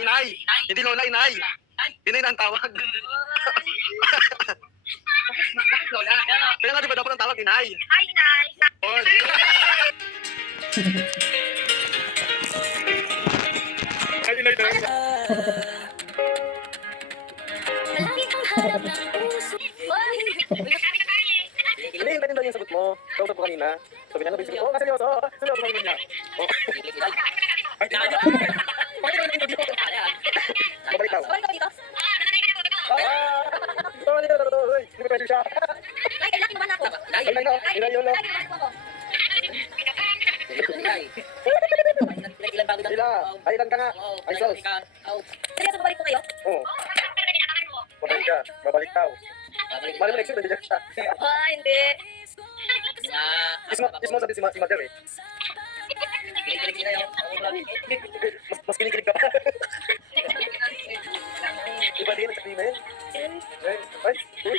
inay. Hindi lola, inay. Inay na ang tawag. Kaya nga di ba dapat ang tawag, inay? Ay, inay. Oh. Ay, inay na. Malaki ang harap ng puso. Hindi, hintayin daw yung sagot mo. Kausap ko kanina. Sabi niya, ano ba yung sagot mo? Seryoso. Seryoso naman niya. Ay, di ba niya? Bakit naman yung sagot mo? Babalik daw. Balik ka dito. Tama nila na uy. Hindi ko pwede siya. Ay, kailangan naman ako. Ay, no. Inay yun, no. Ay, kailangan ako. Ay, ilan ka nga? Ay, sos. Seryoso, babalik ko kayo? Oo. Babalik ka. Babalik daw. Mali mo next year, pwede siya. Ah, hindi. Ismo sabi si Mother eh. Mas kinikilig ka pa. Iba din ang sabihin eh. Ay, uy.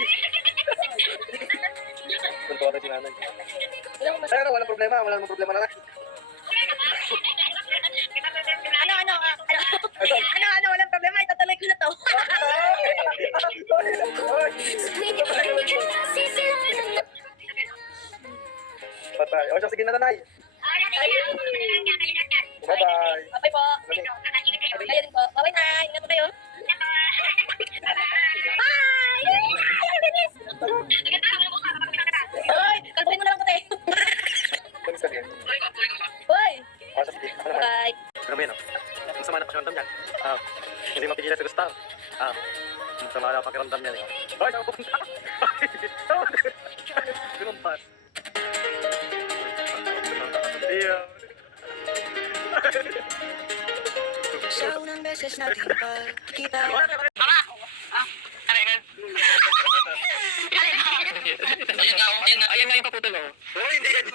Tuntua na si nanay. Ay, walang problema na lang. Ano, walang problema. Itatuloy ko na to. Patay. O siya, sige na nanay. Bye-bye. Bye po. Kayo din po. Bye-bye na. Ingat po kayo. Bye! Ay, kalbuhin mo na lang ko, te. Thanks ka din. Bye! O siya, sige. Bye! Ano ba yun? Ang sama na pakiramdam yan. Hindi mapigilan si Gustav. Ang sama na pakiramdam yan. Ay, saan ko pupunta? Pinumpas. Sa unang beses natin pagkita. Ayan nga yung paputol oh. Oo, hindi yan.